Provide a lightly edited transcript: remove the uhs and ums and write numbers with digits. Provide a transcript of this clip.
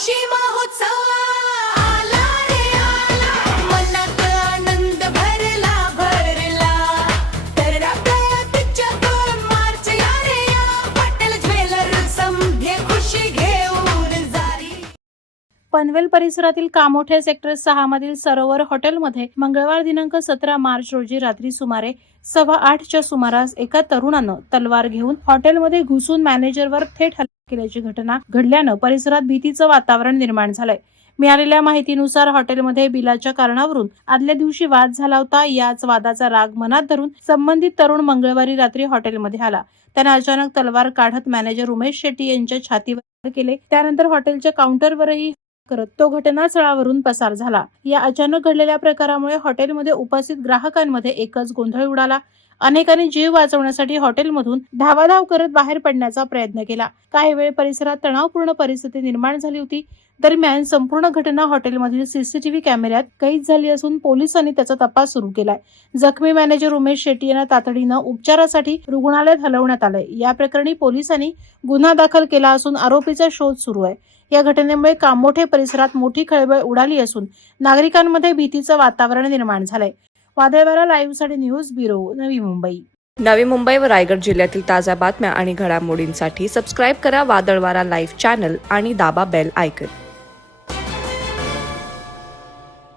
खुशी महोत्सव आला रे आला, मनात आनंद भरला भरला, तर आपल्या तिच्यावर मार्च या रे या, पटेल ज्वेलर्स समधे खुशी घेऊन जारी. पनवेल परिसरातील कामोठे सेक्टर 6 मधील सरोवर हॉटेलमध्ये मंगळवार दिनांक 17 मार्च रोजी रात्री सुमारे 8:15च्या सुमारास एका तरुणानं तलवार घेऊन हॉटेलमध्ये घुसून मॅनेजरवर थेट हल्ला केल्याची घटना घडल्यानं परिसरात भीतीचं वातावरण निर्माण झालंय. मिळालेल्या माहितीनुसार हॉटेलमध्ये बिलाच्या कारणावरून आदल्या दिवशी वाद झाला होता. याच वादाचा राग मनात धरून संबंधित तरुण मंगळवारी रात्री हॉटेलमध्ये आला. त्याने अचानक तलवार काढत मॅनेजर उमेश शेट्टी यांच्या छातीवर वार केले. त्यानंतर हॉटेलच्या काउंटरवरही करत तो घटनास्थळावरून पसार झाला. या अचानक घडलेल्या प्रकारामुळे हॉटेलमध्ये उपस्थित ग्राहकांमध्ये एकच गोंधळ उडाला. अनेकांनी जीव वाचवण्यासाठी हॉटेलमधून धावाधाव करत बाहेर पडण्याचा प्रयत्न केला. काही वेळ परिसरात तणावपूर्ण परिस्थिती निर्माण झाली होती. दरम्यान संपूर्ण घटना हॉटेलमधील सीसीटीव्ही कॅमेऱ्यात कैद झाली असून पोलिसांनी त्याचा तपास सुरू केलाय. जखमी मॅनेजर उमेश शेट्टी यांना तातडीनं उपचारासाठी रुग्णालयात हलवण्यात आलंय. या प्रकरणी पोलिसांनी गुन्हा दाखल केला असून आरोपीचा शोध सुरू आहे. या घटनेमुळे कामोठे परिसरात मोठी खळबळ उडाली असून नागरिकांमध्ये भीतीचं वातावरण निर्माण झालंय. वादळवारा लाईव्हसाठी न्यूज ब्युरो, नवी मुंबई. नवी मुंबई व रायगड जिल्ह्यातील ताज्या बातम्या आणि घडामोडींसाठी सबस्क्राईब करा वादळवारा लाईव्ह चॅनल आणि दाबा बेल आयकॉन.